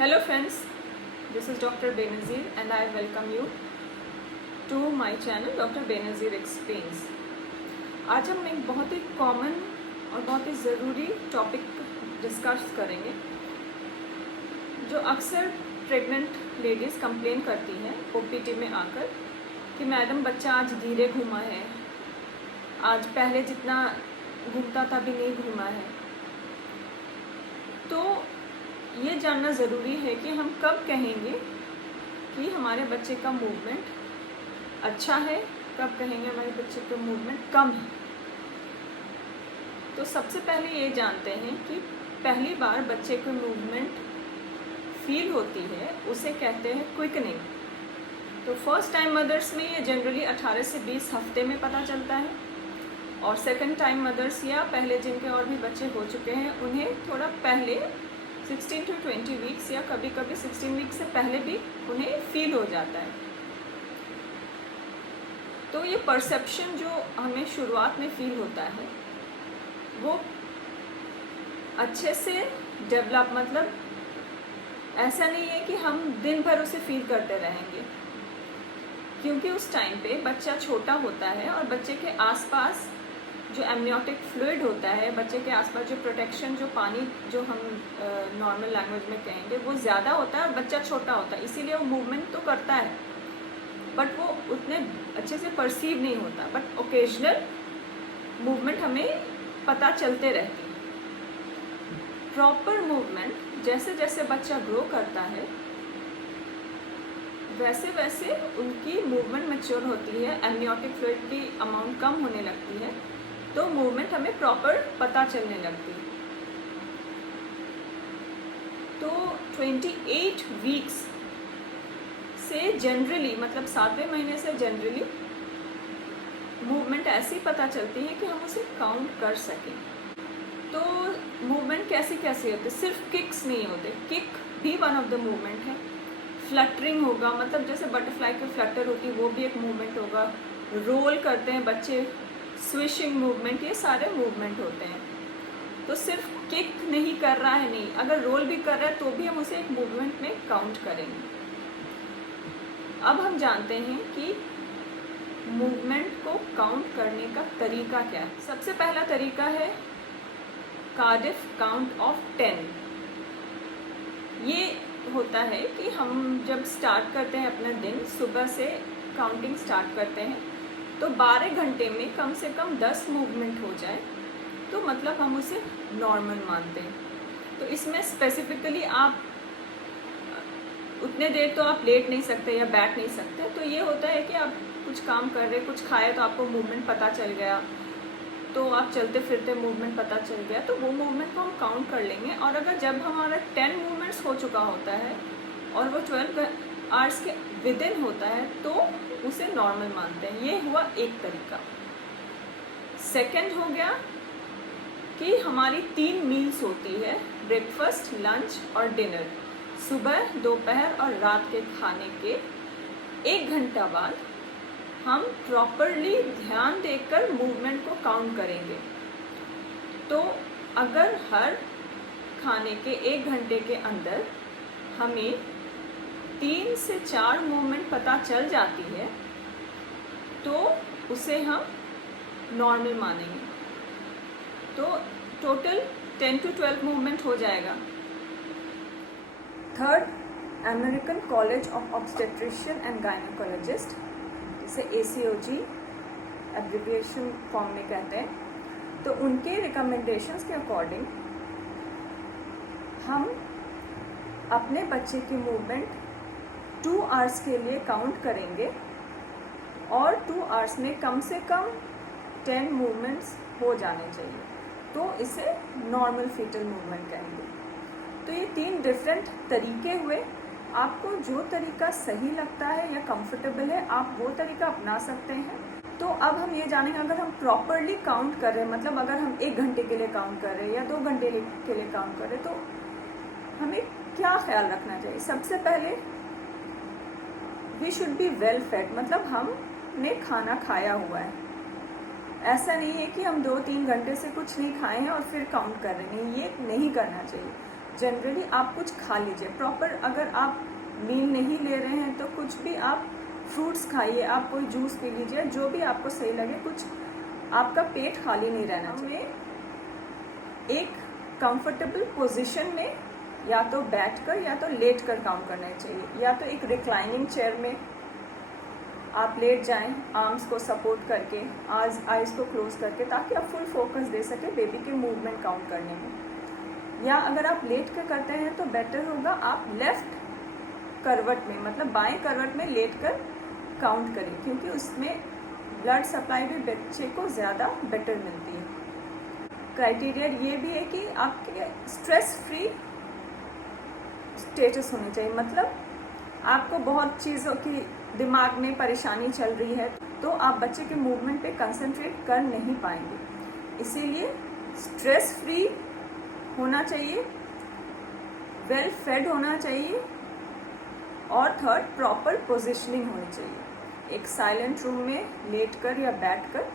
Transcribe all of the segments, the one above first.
Hello friends, this is Dr. Benazir and I welcome you to my channel Dr. Benazir Explains। आज हम एक बहुत ही common और बहुत ही ज़रूरी टॉपिक डिस्कस करेंगे जो अक्सर प्रेग्नेंट लेडीज़ कंप्लेन करती हैं ओपीटी में आकर कि मैडम बच्चा आज धीरे घूमा है, आज पहले जितना घूमता था भी नहीं घूमा है। तो ये जानना ज़रूरी है कि हम कब कहेंगे कि हमारे बच्चे का मूवमेंट अच्छा है, कब कहेंगे हमारे बच्चे का मूवमेंट कम है। तो सबसे पहले ये जानते हैं कि पहली बार बच्चे को मूवमेंट फील होती है उसे कहते हैं क्विकनिंग। तो फर्स्ट टाइम मदर्स में ये जनरली 18 से 20 हफ्ते में पता चलता है और सेकंड टाइम मदर्स या पहले जिनके और भी बच्चे हो चुके हैं उन्हें थोड़ा पहले 16 to 20 वीक्स या कभी कभी 16 वीक्स से पहले भी उन्हें फील हो जाता है। तो ये परसेप्शन जो हमें शुरुआत में फील होता है वो अच्छे से डेवलप, मतलब ऐसा नहीं है कि हम दिन भर उसे फील करते रहेंगे, क्योंकि उस टाइम पे बच्चा छोटा होता है और बच्चे के आसपास जो एमनियोटिक फ्लूइड होता है, बच्चे के आसपास जो प्रोटेक्शन, जो पानी जो हम नॉर्मल लैंग्वेज में कहेंगे वो ज़्यादा होता है और बच्चा छोटा होता है, इसीलिए वो मूवमेंट तो करता है बट वो उतने अच्छे से परसीव नहीं होता। बट ओकेजनल मूवमेंट हमें पता चलते रहती है। प्रॉपर मूवमेंट जैसे जैसे बच्चा ग्रो करता है वैसे वैसे उनकी मूवमेंट मैच्योर होती है, एमनियोटिक फ्लूइड की अमाउंट कम होने लगती है, तो मूवमेंट हमें प्रॉपर पता चलने लगती है। तो 28 वीक्स से जनरली, मतलब 7वें महीने से जनरली मूवमेंट ऐसी पता चलती है कि हम उसे काउंट कर सकें। तो मूवमेंट कैसे कैसे होते, सिर्फ किक्स नहीं होते, किक भी वन ऑफ द मूवमेंट है। फ्लटरिंग होगा, मतलब जैसे बटरफ्लाई की फ्लटर होती है वो भी एक मूवमेंट होगा। रोल करते हैं बच्चे, स्विशिंग मूवमेंट, ये सारे मूवमेंट होते हैं। तो सिर्फ किक नहीं कर रहा है नहीं, अगर रोल भी कर रहा है तो भी हम उसे एक मूवमेंट में काउंट करेंगे। अब हम जानते हैं कि मूवमेंट को काउंट करने का तरीका क्या है। सबसे पहला तरीका है कार्डिफ काउंट ऑफ 10। ये होता है कि हम जब स्टार्ट करते हैं अपना दिन, सुबह से काउंटिंग स्टार्ट करते हैं तो 12 घंटे में कम से कम 10 मूवमेंट हो जाए तो मतलब हम उसे नॉर्मल मानते हैं। तो इसमें स्पेसिफिकली आप उतने देर तो आप लेट नहीं सकते या बैठ नहीं सकते। तो ये होता है कि आप कुछ काम कर रहे, कुछ खाए तो आपको मूवमेंट पता चल गया, तो आप चलते फिरते मूवमेंट पता चल गया, तो वो मूवमेंट को हम काउंट कर लेंगे। और अगर जब हमारा 10 मूवमेंट्स हो चुका होता है और वो 12 आवर्स के विद इन होता है तो उसे नॉर्मल मानते हैं। ये हुआ एक तरीका। सेकंड हो गया कि हमारी 3 मील्स होती है, ब्रेकफास्ट, लंच और डिनर। सुबह, दोपहर और रात के खाने के 1 घंटा बाद हम प्रॉपरली ध्यान देकर मूवमेंट को काउंट करेंगे। तो अगर हर खाने के 1 घंटे के अंदर हमें 3 से 4 मूवमेंट पता चल जाती है तो उसे हम नॉर्मल मानेंगे। तो टोटल 10 to 12 मूवमेंट हो जाएगा। Third, American college of obstetrician and gynaecologist, जिसे ACOG एब्रिविएशन फॉर्म में कहते हैं, तो उनके रिकमेंडेशंस के अकॉर्डिंग हम अपने बच्चे की मूवमेंट 2 आवर्स के लिए काउंट करेंगे और 2 आवर्स में कम से कम 10 मूवमेंट्स हो जाने चाहिए, तो इसे नॉर्मल फीटल मूवमेंट कहेंगे। तो ये 3 डिफरेंट तरीके हुए। आपको जो तरीका सही लगता है या कंफर्टेबल है आप वो तरीका अपना सकते हैं। तो अब हम ये जानेंगे, अगर हम प्रॉपरली काउंट कर रहे हैं, मतलब अगर हम 1 घंटे के लिए काउंट कर रहे हैं या 2 घंटे के लिए काउंट कर रहे हैं, तो हमें क्या ख्याल रखना चाहिए। सबसे पहले we should be well fed, मतलब हमने खाना खाया हुआ है। ऐसा नहीं है कि हम 2-3 घंटे से कुछ नहीं खाए हैं और फिर काउंट कर रहे हैं, ये नहीं करना चाहिए। जनरली आप कुछ खा लीजिए प्रॉपर। अगर आप मील नहीं ले रहे हैं तो कुछ भी आप फ्रूट्स खाइए, आप कोई जूस पी लीजिए, जो भी आपको सही लगे। कुछ आपका पेट खाली नहीं रहना चाहिए। एक कंफर्टेबल पोजीशन में या तो बैठकर या तो लेटकर काम करना चाहिए, या तो एक रिक्लाइनिंग चेयर में आप लेट जाएं, आर्म्स को सपोर्ट करके, आइज़ को क्लोज करके, ताकि आप फुल फोकस दे सके बेबी के मूवमेंट काउंट करने में। या अगर आप लेट कर करते हैं तो बेटर होगा आप लेफ्ट करवट में, मतलब बाएं करवट में लेट कर काउंट करें, क्योंकि उसमें ब्लड सप्लाई भी बच्चे को ज़्यादा बेटर मिलती है। क्राइटेरिया ये भी है कि आपके स्ट्रेस फ्री स्टेटस होनी चाहिए, मतलब आपको बहुत चीज़ों की दिमाग में परेशानी चल रही है तो आप बच्चे के मूवमेंट पे कंसंट्रेट कर नहीं पाएंगे। इसीलिए स्ट्रेस फ्री होना चाहिए, वेल फेड होना चाहिए, और थर्ड प्रॉपर पोजीशनिंग होनी चाहिए। एक साइलेंट रूम में लेटकर या बैठकर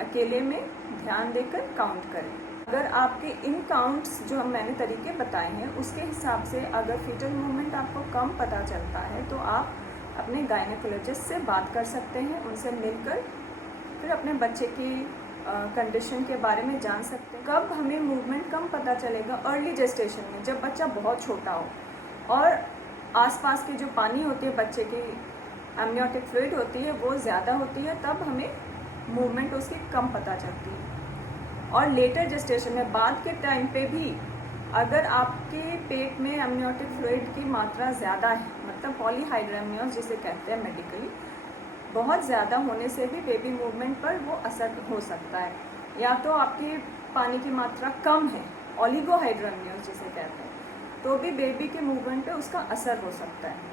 अकेले में ध्यान देकर काउंट करें। अगर आपके इन काउंट्स जो मैंने तरीके बताए हैं उसके हिसाब से अगर फीटल मूवमेंट आपको कम पता चलता है तो आप अपने गायनेकोलॉजिस्ट से बात कर सकते हैं, उनसे मिलकर फिर अपने बच्चे की कंडीशन के बारे में जान सकते हैं। कब हमें मूवमेंट कम पता चलेगा? अर्ली जेस्टेशन में, जब बच्चा बहुत छोटा हो और आसपास की जो पानी होती है बच्चे की, एमनियोटिक फ्लूइड होती है, वो ज़्यादा होती है, तब हमें मूवमेंट उसकी कम पता चलती है। और लेटर जेस्टेशन में, बाद के टाइम पे भी अगर आपके पेट में एमनियोटिक फ्लूइड की मात्रा ज़्यादा है, मतलब पॉलीहाइड्रेमियोस जिसे कहते हैं मेडिकली, बहुत ज़्यादा होने से भी बेबी मूवमेंट पर वो असर हो सकता है। या तो आपकी पानी की मात्रा कम है, ओलिगोहाइड्रेमियोस जिसे कहते हैं, तो भी बेबी के मूवमेंट पे उसका असर हो सकता है।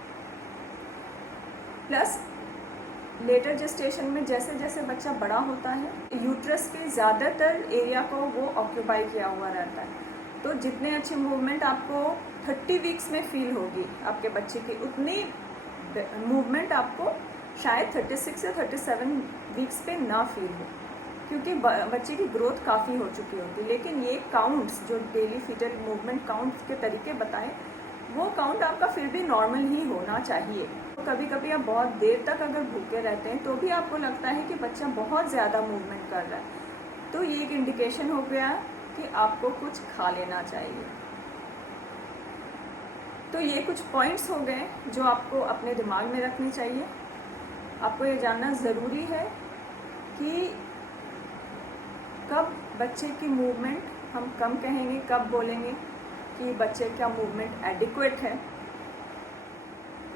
प्लस लेटर जेस्टेशन में जैसे जैसे बच्चा बड़ा होता है, यूट्रस के ज़्यादातर एरिया को वो ऑक्यूपाई किया हुआ रहता है, तो जितने अच्छी मूवमेंट आपको 30 वीक्स में फील होगी आपके बच्चे की, उतनी मूवमेंट आपको शायद 36 या 37 वीक्स पे ना फील हो, क्योंकि बच्चे की ग्रोथ काफ़ी हो चुकी होती है। लेकिन ये काउंट्स जो डेली फीटल मूवमेंट काउंट्स के तरीके बताएं, वो काउंट आपका फिर भी नॉर्मल ही होना चाहिए। तो कभी कभी आप बहुत देर तक अगर भूखे रहते हैं तो भी आपको लगता है कि बच्चा बहुत ज़्यादा मूवमेंट कर रहा है, तो ये एक इंडिकेशन हो गया कि आपको कुछ खा लेना चाहिए। तो ये कुछ पॉइंट्स हो गए जो आपको अपने दिमाग में रखने चाहिए। आपको ये जानना ज़रूरी है कि कब बच्चे की मूवमेंट हम कम कहेंगे, कब बोलेंगे कि बच्चे का मूवमेंट एडिक्वेट है।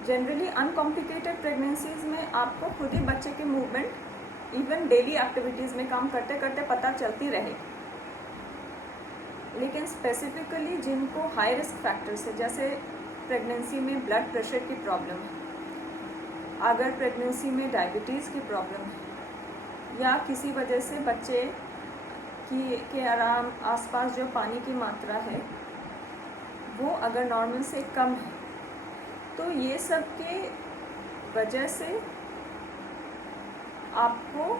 जनरली अनकॉम्प्लिकेटेड प्रेगनेंसीज में आपको खुद ही बच्चे के मूवमेंट इवन डेली एक्टिविटीज़ में काम करते करते पता चलती रहेगी। लेकिन स्पेसिफिकली जिनको हाई रिस्क फैक्टर्स है, जैसे प्रेगनेंसी में ब्लड प्रेशर की प्रॉब्लम है, अगर प्रेगनेंसी में डायबिटीज़ की प्रॉब्लम है, या किसी वजह से बच्चे के आसपास जो पानी की मात्रा है वो अगर नॉर्मल से कम है, तो ये सब के वजह से आपको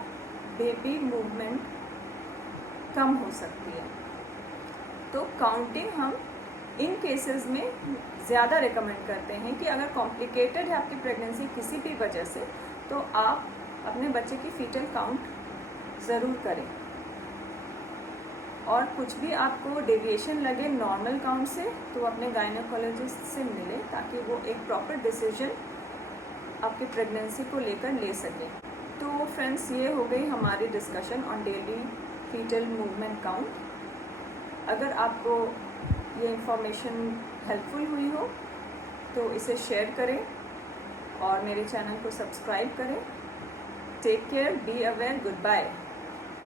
बेबी मूवमेंट कम हो सकती है। तो काउंटिंग हम इन केसेस में ज़्यादा रिकमेंड करते हैं कि अगर कॉम्प्लिकेटेड है आपकी प्रेगनेंसी किसी भी वजह से, तो आप अपने बच्चे की फीटल काउंट ज़रूर करें। और कुछ भी आपको डेविएशन लगे नॉर्मल काउंट से, तो अपने गायनेकोलॉजिस्ट से मिले ताकि वो एक प्रॉपर डिसीजन आपकी प्रेगनेंसी को लेकर ले सकें। तो फ्रेंड्स, ये हो गई हमारी discussion on daily fetal movement count. अगर आपको ये इंफॉर्मेशन हेल्पफुल हुई हो तो इसे शेयर करें और मेरे चैनल को सब्सक्राइब करें। Take care, be aware, good bye.